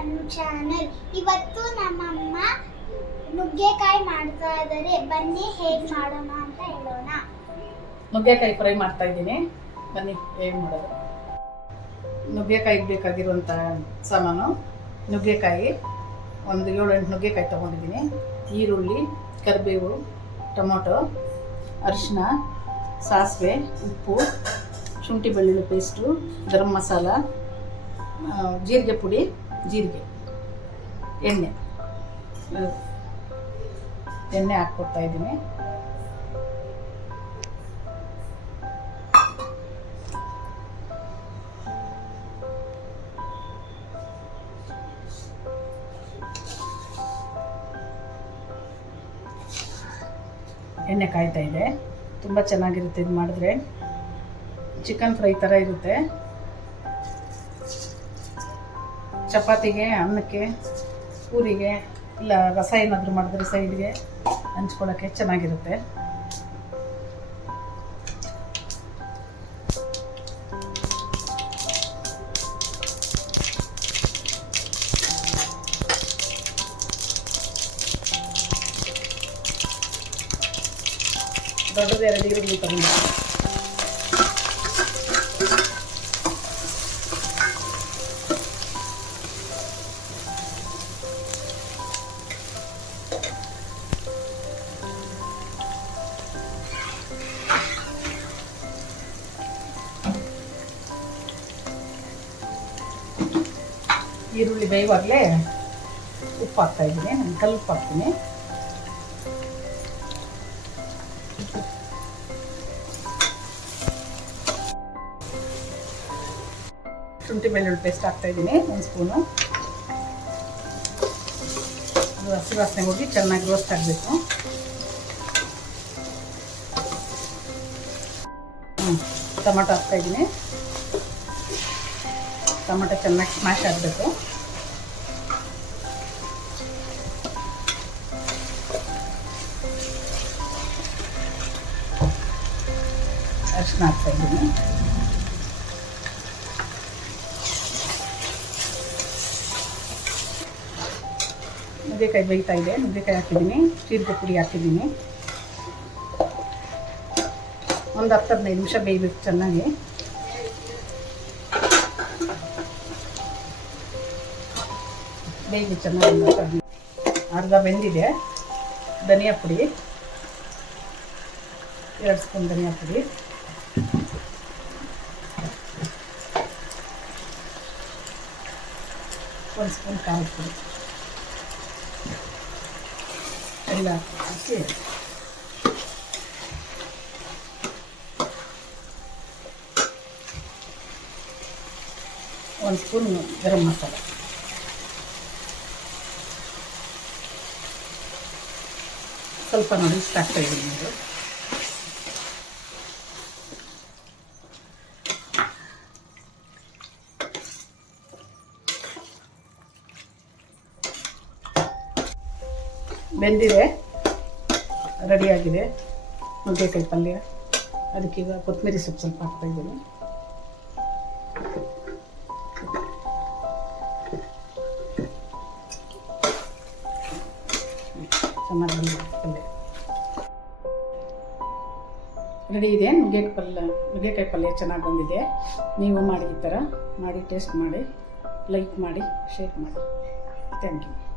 ಅನು channel. ಇವತ್ತು ನಮ್ಮಮ್ಮ ನುಗ್ಗೆಕಾಯಿ ಮಾಡ್ತಾ ಇದ್ದಾರೆ. ಬನ್ನಿ ಹೇಗೆ ಮಾಡೋಣ ಅಂತ ಹೇಳೋಣ. ನುಗ್ಗೆಕಾಯಿ ಫ್ರೈ ಮಾಡ್ತಾ ಇದ್ದೀನಿ. ಬನ್ನಿ ಹೇಗೆ ಮಾಡೋದು. ನುಗ್ಗೆಕಾಯಿಗೆ ಬೇಕಾಗಿರುವಂಥ ಸಾಮಾನು: ನುಗ್ಗೆಕಾಯಿ ಒಂದು 7-8 ನುಗ್ಗೆಕಾಯಿ ತೊಗೊಂಡಿದ್ದೀನಿ, ಈರುಳ್ಳಿ, ಕರಿಬೇವು, ಟೊಮೊಟೊ, ಅರಿಶಿನ, ಸಾಸಿವೆ, ಉಪ್ಪು, ಶುಂಠಿ ಬೆಳ್ಳುಳ್ಳಿ ಪೇಸ್ಟು, ಗರಂ ಮಸಾಲ, ಜೀರಿಗೆ ಪುಡಿ, ಜೀರಿಗೆ, ಎಣ್ಣೆ ಹಾಕ್ಕೊಡ್ತಾ ಇದ್ದೀನಿ. ಎಣ್ಣೆ ಕಾಯ್ತಾ ಇದೆ. ತುಂಬ ಚೆನ್ನಾಗಿರುತ್ತೆ ಇದು ಮಾಡಿದ್ರೆ. ಚಿಕನ್ ಫ್ರೈ ಥರ ಇರುತ್ತೆ. ಚಪಾತಿಗೆ, ಅನ್ನಕ್ಕೆ, ಪೂರಿಗೆ ಇಲ್ಲ ರಸ ಏನಾದರೂ ಮಾಡಿದ್ರೆ ಸೈಡ್ಗೆ ಹಂಚ್ಕೊಳ್ಳೋಕ್ಕೆ ಚೆನ್ನಾಗಿರುತ್ತೆ. ದೊಡ್ಡದು 2 ಈರುಳ್ಳಿ ತಗೊಂಡು ಈರುಳ್ಳಿ ಬೇಯುವಾಗಲೇ ಉಪ್ಪು ಹಾಕ್ತಾ ಇದ್ದೀನಿ. ನಾನು ಕಲ್ಲು ಹಾಕ್ತೀನಿ. ಶುಂಠಿ ಬೆಳ್ಳುಳ್ಳಿ ಪೇಸ್ಟ್ ಹಾಕ್ತಾ ಇದ್ದೀನಿ 1 ಸ್ಪೂನು. ಅದು ಹಸಿ ವಾಸನೆ ಹೋಗಿ ಚೆನ್ನಾಗಿ ರೋಸ್ಟ್ ಆಗಬೇಕು. ಟೊಮೊಟೊ ಹಾಕ್ತಾ ಇದ್ದೀನಿ. ಟೊಮೊಟೊ ಚೆನ್ನಾಗಿ ಸ್ಮ್ಯಾಶ್ ಆಗಬೇಕು. ಅರಿಶಿನ ಹಾಕ್ತಾ ಇದ್ದೀನಿ. ನುಗ್ಗೆಕಾಯಿ ಬೇಯ್ತಾ ಇದೆ. ನುಗ್ಗೆಕಾಯಿ ಹಾಕಿದ್ದೀನಿ, ಜೀರಿಗೆ ಪುಡಿ ಹಾಕಿದ್ದೀನಿ. ಒಂದು 10-15 ನಿಮಿಷ ಬೇಯಬೇಕು ಚೆನ್ನಾಗಿ. ಬೇಯ್ದು ಚೆನ್ನಾಗಿ ಅರ್ಧ ಬೆಂದಿದೆ. ಧನಿಯಾ ಪುಡಿ 2 ಸ್ಪೂನ್ ಧನಿಯಾ ಪುಡಿ, 1 ಸ್ಪೂನ್ ಖಾರದ ಪುಡಿ ಎಲ್ಲ ಹಾಕಿ ಒಂದು ಸ್ಪೂನ್ ಗರಂ ಮಸಾಲ. ಸ್ವಲ್ಪ ನೋಡಿ ಇಷ್ಟ ಆಗ್ತಾ ಇದ್ದೀನಿ ನೀವು. ಬೆಂದಿದೆ, ರೆಡಿಯಾಗಿದೆ ನುಗ್ಗೆಕಾಯಿ ಪಲ್ಯ. ಅದಕ್ಕೀಗ ಕೊತ್ತಂಬರಿ ಸೊಪ್ಪು ಸ್ವಲ್ಪ ಹಾಕ್ತಾಯಿದ್ದೀನಿ. ಚೆನ್ನಾಗಿ ಪಲ್ಯ ರೆಡಿ ಇದೆ. ನುಗ್ಗೆಕಾಯಿ ಪಲ್ಯ ಚೆನ್ನಾಗಿ ಬಂದಿದೆ. ನೀವು ಮಾಡಿ, ಈ ಥರ ಮಾಡಿ ಟೇಸ್ಟ್ ಮಾಡಿ, ಲೈಕ್ ಮಾಡಿ, ಶೇರ್ ಮಾಡಿ. Thank you.